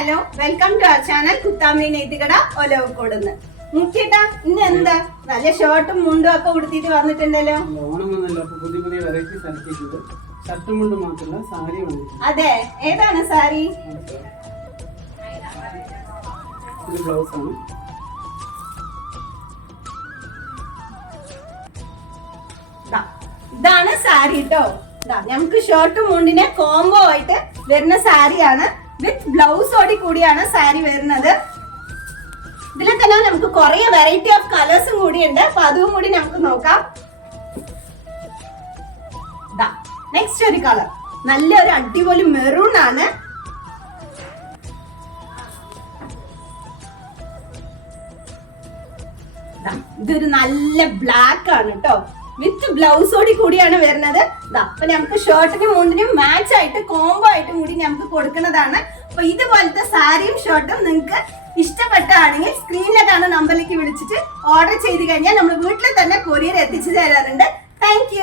Hello, welcome to our channel Kuthampi Neythukada ഒലവക്കോടുന്ന്. മുഖ്യേട്ടാ ഇന്ന് എന്താ നല്ല ഷർട്ടും മുണ്ടും ഒക്കെ ഉടുത്തിട്ട് വന്നിട്ടുണ്ടല്ലോ. അതെ, ഏതാണ് സാരി? ഇതാണ് സാരി കേട്ടോ. നമുക്ക് ഷർട്ടും മുണ്ടിനെ കോംബോ ആയിട്ട് വരുന്ന സാരിയാണ്. വിത്ത് ബ്ലൗസോടി കൂടിയാണ് സാരി വരുന്നത്. ഇതിൽ തന്നെ നമുക്ക് കുറെ വെറൈറ്റി ഓഫ് കളേഴ്സും കൂടി ഉണ്ട്. അപ്പൊ അതും കൂടി നമുക്ക് നോക്കാം. നെക്സ്റ്റ് ഒരു കളർ നല്ലൊരു അടിപൊളി മെറൂൺ ആണ്. ഇതൊരു നല്ല ബ്ലാക്ക് ആണ് കേട്ടോ. വിത്ത് ബ്ലൗസോടി കൂടിയാണ് വരുന്നത്. അപ്പൊ നമുക്ക് ഷർട്ടിനും മുണ്ടിനും മാച്ച് ആയിട്ട് കോംബോ ആയിട്ടും കൂടി നമുക്ക് കൊടുക്കുന്നതാണ്. അപ്പൊ ഇതുപോലത്തെ സാരിയും ഷർട്ടും നിങ്ങൾക്ക് ഇഷ്ടപ്പെട്ടാണെങ്കിൽ സ്ക്രീനിലെ കാണുന്ന നമ്പറിലേക്ക് വിളിച്ചിട്ട് ഓർഡർ ചെയ്ത് കഴിഞ്ഞാൽ നമ്മൾ വീട്ടിൽ തന്നെ കൊറിയർ എത്തിച്ചു തരാറുണ്ട്. താങ്ക്